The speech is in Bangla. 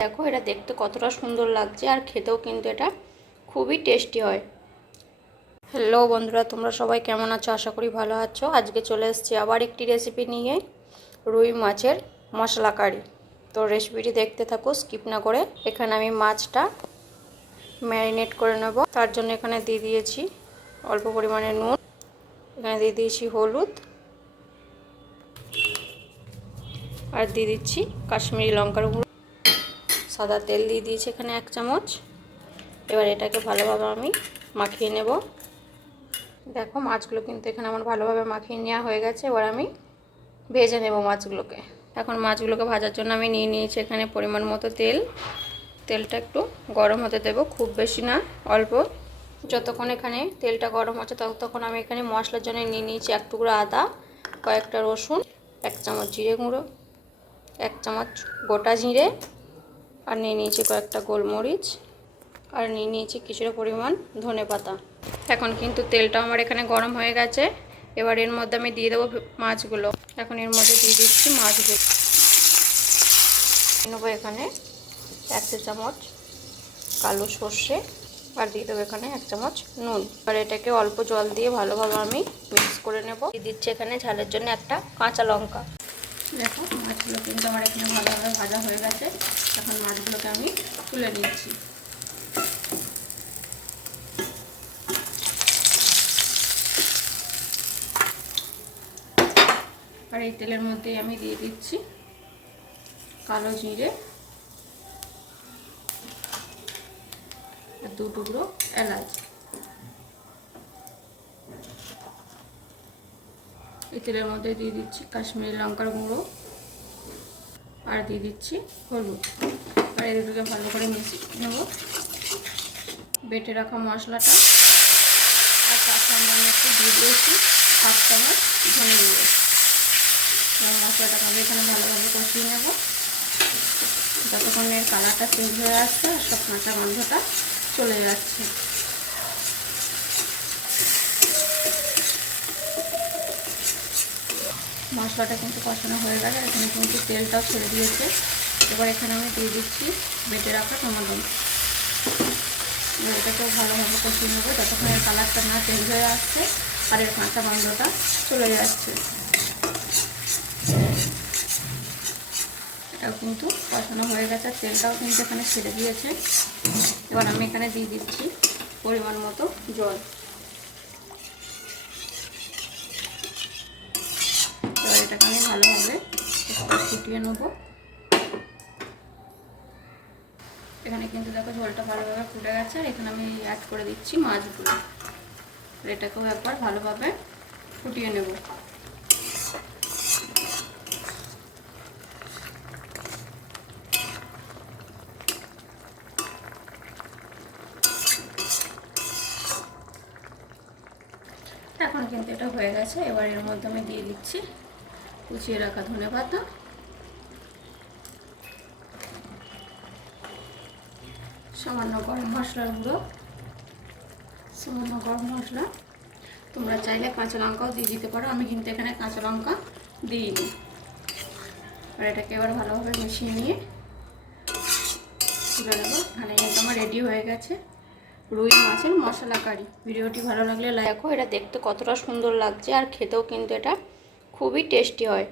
দেখো এটা দেখতে কতটা সুন্দর লাগছে আর খেতেও কিন্তু এটা খুবই টেস্টি হয়। হ্যালো বন্ধুরা, তোমরা সবাই কেমন আছো? আশা করি ভালো আছো। আজকে চলে এসেছি আবার একটি রেসিপি নিয়ে, রুই মাছের মশলা কারি। তো রেসিপিটি দেখতে থাকো স্কিপ না করে। এখানে আমি মাছটা ম্যারিনেট করে নেব। তার জন্য এখানে দিয়ে দিয়েছি অল্প পরিমাণে নুন, এখানে দিয়ে দিয়েছি হলুদ, আর দিয়ে দিচ্ছি কাশ্মীরি লঙ্কার গুঁড়ো, সাদা তেল দিয়ে দিয়েছি এখানে 1 চামচ। এবার এটাকে ভালোভাবে আমি মাখিয়ে নেব। দেখো মাছগুলো কিন্তু এখানে আমার ভালোভাবে মাখিয়ে নেওয়া হয়ে গেছে। এবার আমি ভেজে নেব মাছগুলোকে। এখন মাছগুলোকে ভাজার জন্য আমি নিয়ে নিয়েছি এখানে পরিমাণ মতো তেল। তেলটা একটু গরম হতে দেব, খুব বেশি না, অল্প। যতক্ষণ এখানে তেলটা গরম হচ্ছে ততক্ষণ আমি এখানে মশলার জন্য নিয়ে নিয়েছি 1 টুকরো আদা, কয়েকটা রসুন, 1 চামচ জিরে গুঁড়ো, 1 চামচ গোটা জিরে, আর নিয়ে নিয়েছি কয়েকটা গোলমরিচ, আর নিয়ে নিয়েছি কিছুটা পরিমাণ ধনেপাতা। এখন কিন্তু তেলটা আমার এখানে গরম হয়ে গেছে। এবার এর মধ্যে আমি দিয়ে দেবো মাছগুলো। এখন এর মধ্যে দিয়ে দিচ্ছি মাছগুলো। নেবো এখানে 1 চামচ কালো সর্ষে, আর দিয়ে দেবো এখানে 1 চামচ নুন। আর এটাকে অল্প জল দিয়ে ভালোভাবে আমি মিক্স করে নেব। দিয়ে দিচ্ছি এখানে ঝালের জন্য একটা কাঁচা লঙ্কা। দেখো মাছগুলো কিন্তু আমার এখানে ভালোভাবে ভাজা হয়ে গেছে। এখন মাছগুলোকে আমি তুলে নিচ্ছি। আর এই তেলের মধ্যেই আমি দিয়ে দিচ্ছি কালো জিরে, 2 টুকরো এলাচ। এই তেলের মধ্যে দিয়ে দিচ্ছি কাশ্মীরি লঙ্কার গুঁড়ো, আর দিয়ে দিচ্ছি হলুদ। আর এই দুটোকে ভালো করে মিশিয়ে নেব। বেটে রাখা মশলাটা, আর তার সঙ্গে আমি একটু দিয়ে দিয়েছি 1/2 চামচ ধনে গুঁড়ো। মশলাটাকে আমি এখানে ভালোভাবে কষিয়ে নেব যতক্ষণ এর কালারটা চেঞ্জ হয়ে আসছে আর সব কাঁচা গন্ধটা চলে যাচ্ছে। মশলাটা কিন্তু কষানো হয়ে গেছে, এখানে কিন্তু তেলটাও ছেড়ে দিয়েছে। এবার এখানে আমি দিয়ে দিচ্ছি বেটে রাখা টমেটো। এটাকেও ভালোভাবে কষিয়ে নেবো যতক্ষণ এর কালারটা না চেঞ্জ হয়ে আসছে আর এর কাঁচা গন্ধটা চলে যাচ্ছে। এটাও কিন্তু কষানো হয়ে গেছে, তেলটাও কিন্তু এখানে ছেড়ে দিয়েছে। এবার আমি এখানে দিয়ে দিচ্ছি পরিমাণ মতো জল। এবার এটাকে আমি ভালোভাবে ফুটিয়ে নেব। এখানে কিন্তু দেখো ঝোলটা ভালোভাবে ফুটে গেছে। আর এখানে আমি অ্যাড করে দিচ্ছি মাছগুলো। এটাকেও একবার ভালোভাবে ফুটিয়ে নেব। এখন কিন্তু এটা হয়ে গেছে। এবার এর মধ্যে আমি দিয়ে দিচ্ছি কুচিয়ে রাখা ধনেপাতা, সামান্য গরম মশলার গুঁড়ো, সামান্য গরম মশলা। তোমরা চাইলে কাঁচা লঙ্কাও দিয়ে দিতে পারো, আমি কিন্তু এখানে কাঁচা লঙ্কা দিইনি। আর এটাকে এবার ভালোভাবে মিশিয়ে নিয়ে তুলে নেবো। এখানে কিন্তু আমার রেডি হয়ে গেছে রুই মাছের মশলা কারি। ভিডিওটি ভালো লাগলে লাইক। দেখো এটা দেখতে কতটা সুন্দর লাগছে আর খেতেও কিন্তু এটা খুবই টেস্টি হয়।